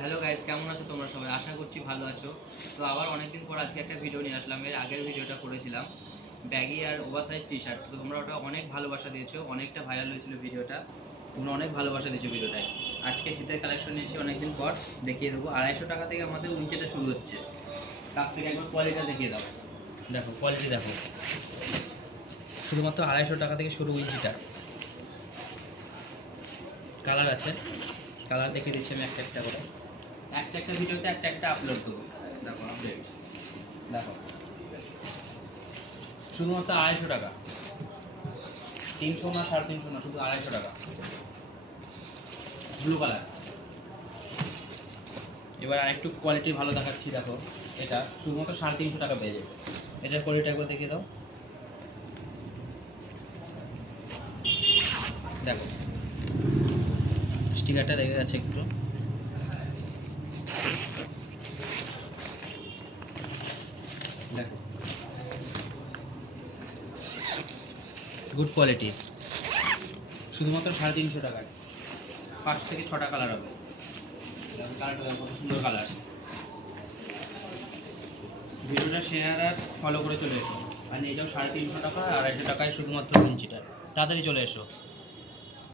Hello guys, কেমন আছো তোমরা সবাই? আশা করছি ভালো আছো। তো আবার অনেকদিন পর আজকে একটা ভিডিও নিয়ে আসলাম। এর আগের ভিডিওটা করেছিলাম ব্যাগি আর ওভারসাইজ টি শার্ট। তো তোমরা ওটা অনেক ভালোবাসা দিয়েছো, অনেকটা ভাইরাল হয়েছিল ভিডিওটা। তোমরা অনেক ভালোবাসা দিয়েছো ভিডিওটায়। আজকে শীতের কালেকশন নিয়েছি অনেকদিন পর, দেখিয়ে দেবো। 250 টাকা থেকে আমাদের উইঞ্চিটা শুরু হচ্ছে। তার থেকে একবার কোয়ালিটিটা দেখিয়ে দাও। দেখো কোয়ালিটি দেখো, শুধুমাত্র 250 টাকা থেকে শুরু উইঞ্চিটা। কালার আছে, কালার দেখিয়ে দিচ্ছি আমি একটা একটা করে। একটা ভিডিওতে একটা আপলোড দেবো। দেখো আপডেট, দেখো শুধুমাত্র 250 টাকা, 300 না 350 না, শুধু 250 টাকা। Blue colour. এবার আরেকটু কোয়ালিটি ভালো দেখাচ্ছি, দেখো এটা শুধুমাত্র 350 টাকা পেয়ে যাবে। এটার কোয়ালিটি একবার দেখিয়ে দাও। দেখো স্টিকারটা লেগে গেছে একটু। দেখো গুড কোয়ালিটি, শুধুমাত্র 350 টাকায় 5 থেকে 6টা কালার হবে। কালারটা কত সুন্দর কালার। ভিডিওটা শেয়ার আর ফলো করে চলে এসো। আর এটাও 350 টাকা আর 250 টাকায় শুধুমাত্র ইঞ্চিটা। তাড়াতাড়ি চলে এসো।